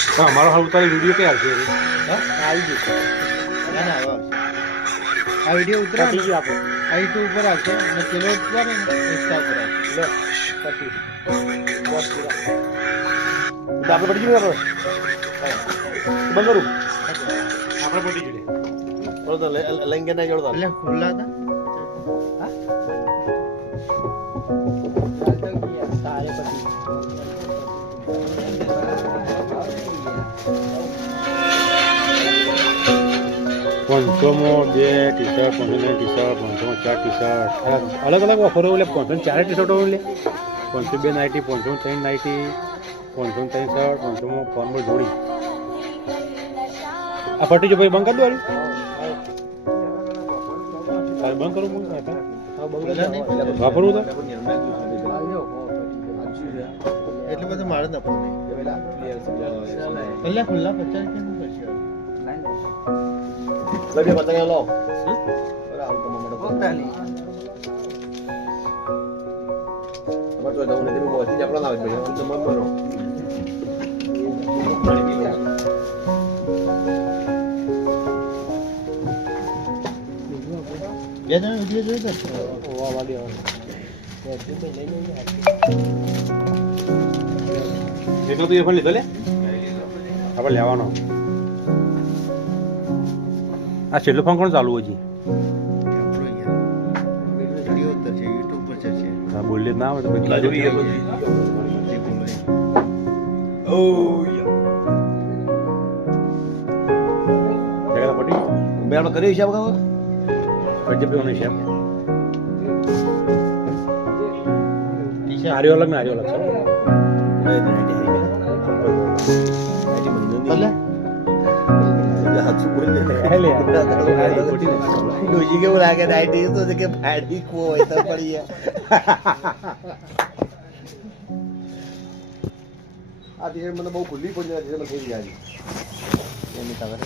અમારો હાલ ઉતારે વિડીયો ક્યાં આવશે આવી ગયું ના ના આ વિડીયો ઉતરા ગયો આપણે આ યુટ્યુબ ઉપર આવશે અને પેલો ઉતરે ને ઇન્સ્ટા ઉપર આવશે લો પતી બસ પૂરા આપણે પડી ગયું આપણે બંધ કરું આપણે પટી ગયું તો લંગે ના જોડતા એટલે ખુલ્લા હતા હા તારે પતી 500 2 ટી-શર્ટ 500 ટી-શર્ટ 500 4 ટી-શર્ટ અલગ અલગ ઓફરો એટલે 500 4 ટી-શર્ટો લે 502 નાઇટી 503 નાઇટી 503 શર્ટ 500 ફોર્મલ જોડી આ પટી જો ભાઈ બંધ કરી દો આ બંધ કરું હું વાપરવું તો એટલે બધું મારે ન પડે એટલે ખુલ્લા 50 કે શું કરશે લગે પતંગ લો બરાબર તો મને કોતાલી તમાર તો દઉં ને તે મોતી જ આપણા લાવે ભાઈ હું તો મત બરો ये तो वीडियो જોઈ તો ઓવા વાડી આવે એટલો તો એ પણ લીધો લે આપણે લેવાનો આ છેલ્લો ફોન કોણ ચાલુ હજી વિડિયો ઉતરશે YouTube પર ચડશે હા બોલે ના આવે તો પછી લાજો ઓ જગા પટી બે આપણે કર્યો હિસાબ કાવ પછી પેલો હિસાબ આર્યો અલગ ના આર્યો અલગ ભલે ડોજી કેવું લાગે નાઈટી તો કે ફાડી કો હોય તો પડી આ ધીરે મને બહુ ખુલ્લી પડી ધીરે મને થઈ ગયા એની ખબર